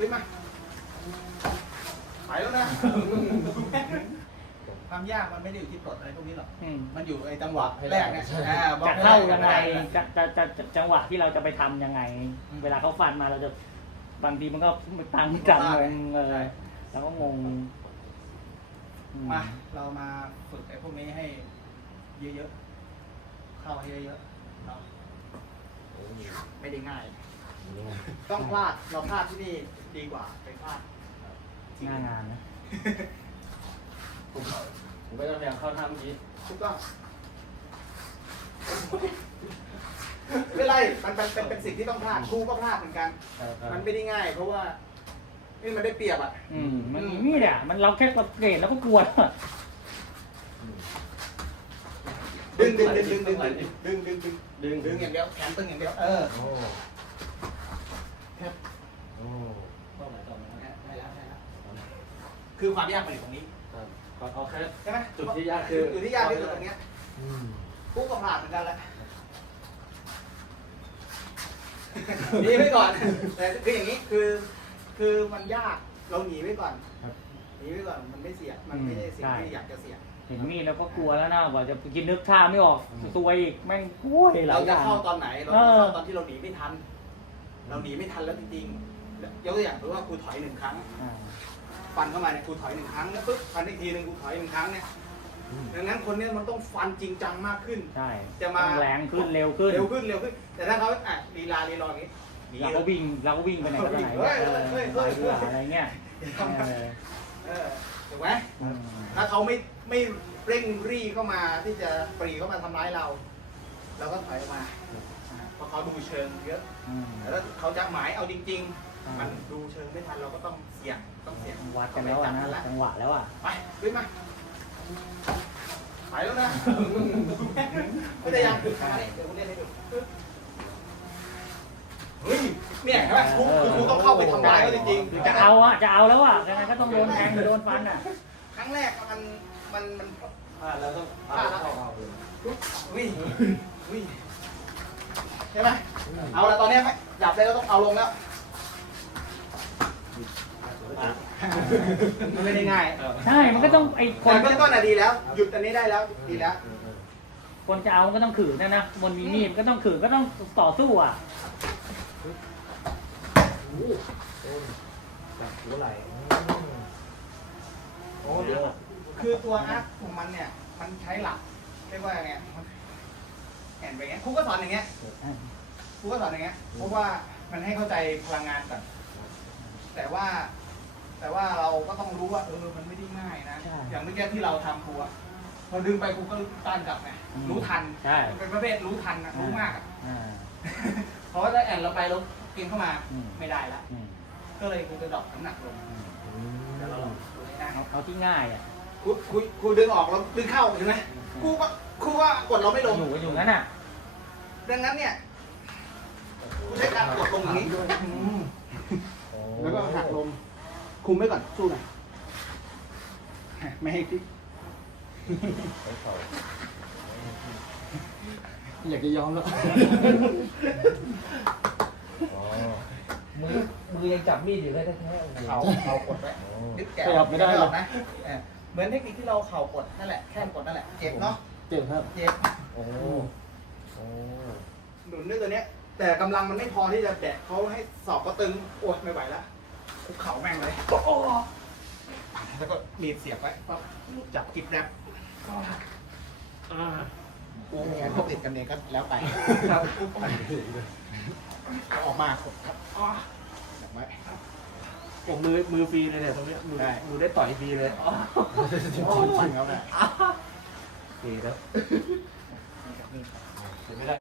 ขึ้นมาไปแล้วนะ ความยากมันไม่ได้อยู่ที่ปลดอะไรพวกนี้หรอก อืมมันอยู่ไอ้จังหวะแรกเนี่ยอ่าบล็อกจะเข้ายังไงม่ด้จะจะจะจะจังหวะที่เราจะไปทำยังไงอืมเวลาเขาฟันมาเราจะบางทีมันก็ตังจังงงเออแล้วก็งงอืมา เรามาฝึกไอ้พวกนี้ให้เยอะๆ เข้าให้เยอะๆเราไม่ได้ง่าย ต้องพลาด เราพลาดที่นี่ ดีกว่าไปพลาดที่หน้างานนะผมผมก็จะพยายามเข้าท่าเมื่อกี้ถูกต้องไม่เป็นไรมันเป็นเป็นเป็นสิ่งที่ต้องพลาดครูก็พลาดเหมือนกันมันไม่ได้ง่าย เพราะว่านี่มันได้เปรียบอะ อืมมันนี่เนี่ยมันเราแค่สังเกตแล้วก็กลัวแล้วอะดึงดึงดึงดึงดึงดึงดึงดึงดึงดึงดึงอย่างเดียวแขนตึงอย่างเดียวเออ โอ้ ครับ โอ้เป้าหมายต่อมา ได้แล้วได้แล้ว คือความยากมันอยู่ตรงนี้ครับเอาแค่ใช่ไหมจุดที่ยากคือจุดที่ยากที่สุดตรงเนี้ยอืมปุ๊บก็พลาดเหมือนกันแหละหนีไว้ก่อน แต่คืออย่างนี้คือ คือมันยากเราหนีไว้ก่อนครับหนีไว้ก่อนมันไม่เสี่ยงมันไม่ใช่สิ่งที่อยากจะเสี่ยงเห็นมีดแล้วก็กลัวแล้วนะกว่าจะกินนึกท่าไม่ออกตัวอีกแม่งโอ้ยหลาเรายอจะย่าง เข้าตอนไหนเราเอจะอเข้าตอนที่เราหนีไม่ทัน เราหนีไม่ทันแล้วจริงๆยกตัวอย่างถือว่าครูถอยหนึ่งครั้ง อ่า ฟันเข้ามาเนี่ยครูถอยหนึ่งครั้งแล้วปุ๊บฟันอีกทีหนึ่งครูถอยหนึ่งครั้งเนี่ยอืมดังนั้นคนเนี้ยมันต้องฟันจริงจังมากขึ้น ใช่จะมาต้องแรงขึ้นเร็วขึ้นเร็วขึ้นเร็วขึ้น แต่ถ้าเขาอะลีลาลีลออย่างนี้หนีเราก็วิ่งเราก็วิ่งไปไหนก็ไปไหนเฮ้ยเออเฮ้ยเฮ้ยไปเรืออะไรเงี้ยเออเออถูกไหมอืมถ้าเขาไม่ไม่เร่งรีเข้ามาที่จะปรีเข้ามาทำร้ายเราเราก็ถอยออกมาอ่าเพราะเขาดูเชิงเยอะอืมแต่ถ้าเขาจะหมายเอาจริงอ่าๆ มันดูเชิงไม่ทันเราก็ต้องเสี่ยงต้องเสี่ยงวัดกันแล้วอะนะต้องไปจับจังหวะแล้วอะไปขึ้นมาไปแล้วนะไม่ได้ยังมาดิเดี๋ยวกูเล่นให้ดูเฮ้ยเนี่ยเห็นไหมครูคือครูต้องเข้าไปทำร้ายเขาจริงๆจะเอาอะจะเอาแล้วอะยังไงก็ต้องโดนแทงหรือโดนฟันอะครั้งแรกอะมันมันมันพลาดแล้วต้องพลาดแล้วเข้าเอาเลยวิ่งวิ่งใช่ไหมเอาละตอนเนี้ยไม่จับได้แล้วต้องเอาลงแล้ว มันไม่ได้ง่ายใช่มันก็ต้องไอ้คก่อนนเบื้องต้นอะดีแล้ว หยุดอันนี้ได้แล้วดีแล้ว คนจะเอามันก็ต้องขืนนะนะบนมีมีดมันก็ต้องขืนก็ต้องต่อสู้อะจับหัวไหล่โอ้โอ้คือตัวอาร์ตของมันเนี่ย มันใช้หลักเรียกว่าไงมันแอนไปอย่างเงี้ยครูก็สอนอย่างเงี้ยครูก็สอนอย่างเงี้ยเพราะว่ามันให้เข้าใจพลังงานก่อนแต่ว่า แต่ว่าเราก็ต้องรู้ว่าเออมันไม่ได้ง่ายนะอย่างเมื่อกี้ที่เราทำครูอะพอดึงไปครูก็ต้านกลับไงรู้ทันใช่เป็นประเภทรู้ทันนะรู้มากอะอ่า เพราะว่าถ้าแอนเราไปเรากินเข้ามาอืม ไม่ได้ละอืมก็เลยครูจะดรอปน้ำหนักลงเดี๋ยวเราลองดูให้ได้เอาเอาที่ง่ายอะครูครูครูดึงออกแล้วดึงเข้าเห็นไหมครูก็ครูว่ากดเราไม่ลงอยู่อยู่งั้นอะดังนั้นเนี่ยครูใช้การกดลงอย่างนี้แล้วก็หักลม คุมไว้ก่อนสู้หน่อยไม่ให้พลิกอยากจะยอมแล้ว มือมือยังจับมีดอยู่เลยแท้ๆเขาเขากดไว้นึกแกะขยับไม่ได้หหรรออกกนะเออเหมือนเทคนิคที่เราเข่ากดนั่นแหละแค่กดนั่นแหละเจ็บเนาะเจ็บครับ เจ็บโอ้โอ้หนุนด้วยตัวเนี้ยแต่กำลังมันไม่พอที่จะแบกเขาให้สอบก็ตึงโอ้ยไม่ไหวแล้ว คุกเข่าแม่งเลยโอ้แล้วก็บีบเสียบไว้ปั๊บจับกิบแรปอ่าไม่งั้นพวกติดกันเองก็แล้วไปครับออกมาครับอ๋อจับไว้ ผมมือมือฟรีเลยเนี่ยตรงเนี้ยมือได้ มือได้ต่อยฟรีเลยจริงๆครับเนี่ยดีแล้วนี่ครับนี่เห็นไม่ได้